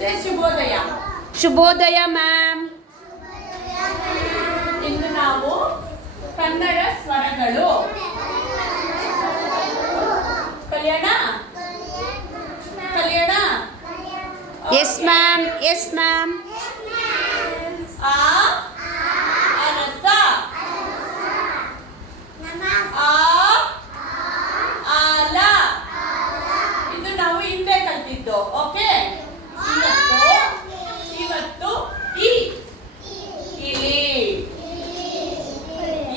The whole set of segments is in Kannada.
ಶುಭೋದಯ. ಶುಭೋದಯ ಮ್ಯಾಮ್. ಇಂದು ನಾವು ಕನ್ನಡ ಸ್ವರಗಳು ಕಲಿಯೋಣ. Yes ma'am, yes ma'am. ಆ ಅರಸ, ಆ ಆಲ. ಇದು ನಾವು ಹಿಂದೆ ಕಲ್ತಿದ್ದು. ಓಕೆ, ಇವತ್ತು ಇ ಇಲಿ,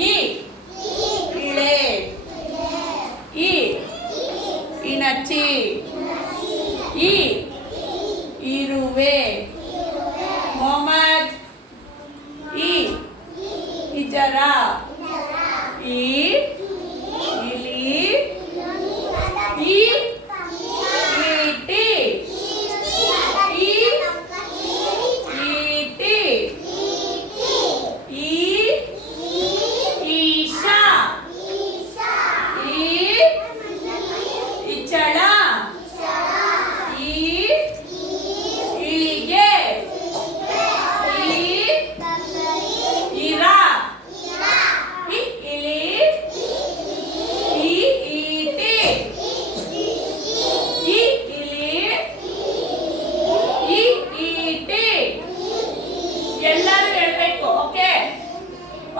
ಇ ಇಳೆ, ಇ ಇಣಚಿ, ಇ ಇರುವೆ, ಮೊಹಮ್ಮದ್, ಇ ಇಜರ, ಇ ಇಲಿ, ಇ ಈಟಿ, ಇ ಈಟಿ, ಇ ಈಶಾ, ಇ ಇಚಳ, ಇ ಇಳಿಗೆ, ಇ ಇರ, ಇ ಇಲಿ, ಇ ಈಟಿ, ಇ ಇಲಿ, ಇ ಈಟಿ. ಎಲ್ಲರೂ ಹೇಳ್ಬೇಕು. ಓಕೆ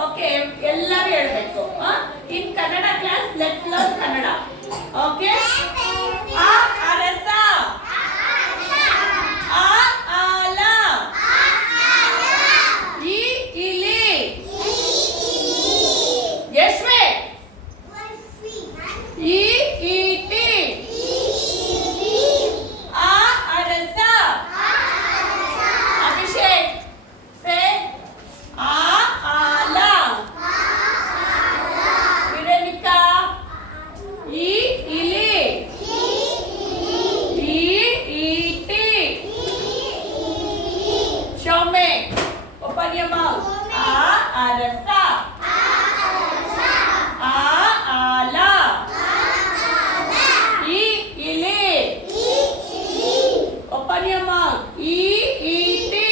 ಓಕೆ, ಎಲ್ಲರೂ ಹೇಳ್ಬೇಕು. In Kannada class, let's learn Kannada. Okay, ಆ ಅರಸ, ಆ ಆಲ, ಈ ಇಲಿ, ಯಶ್ವೆ, ಈ ಈಟಿ, ಆ ಅರಸ. ಅಭಿಷೇಕ್, ಸೇ ಆ ಆಲ. ವಿರೇನಿಕಾ, ಈ ಇಲಿ, ಈ ಈಟಿ. ಶೌಮೆ, ಓಪನ್ ಯುವರ್ ಮೌತ್. ಆ ಅರಸ, ಆ ಆಲ, ಈ ಇಲಿ, ಓಪನ್ ಯುವರ್ ಮೌತ್. ಈ ಈಟಿ.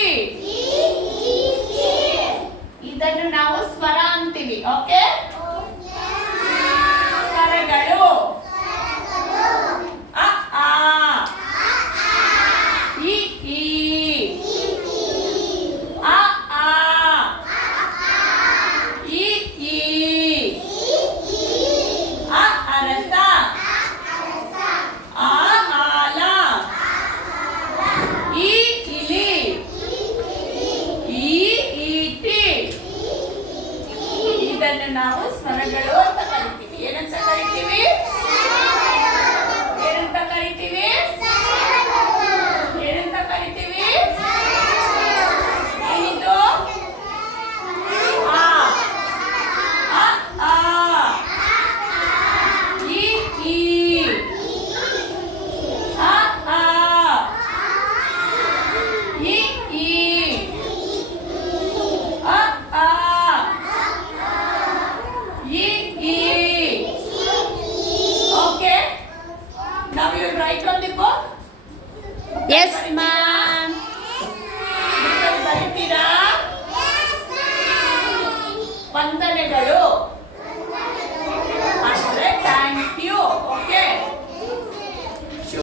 ಇದನ್ನು ನಾವು ಸ್ವರ ಅಂತೀವಿ. ಓಕೆ, ಸ್ವರಗಳು. ಅ ಆ, ಇ ಈ, ಅ ಆ, ಇ ಈ, ಅ ಅರಸ, ಆ ಆಲ, ಈ ಇಲಿ, ಈ ಈಟಿ. ಇದನ್ನು ನಾವು ಸ್ವರಗಳು ಅಂತ ಕರಿತೀವಿ. ಏನಂತ ಕರಿತೀವಿ? ಏನಂತ ಕರಿತೀವಿ? ಏನಂತ ಕರಿತೀವಿ? ಏನಿದು? ಆ ಆ, ಇ ಈ, ಅ ಆ, ಇ ಈ, ಅ ಆ, ಇ ಈ. Okay, now you write on the book. Yes ma'am. ಬರೀತೀರಾ? ವಂದನೆಗಳು.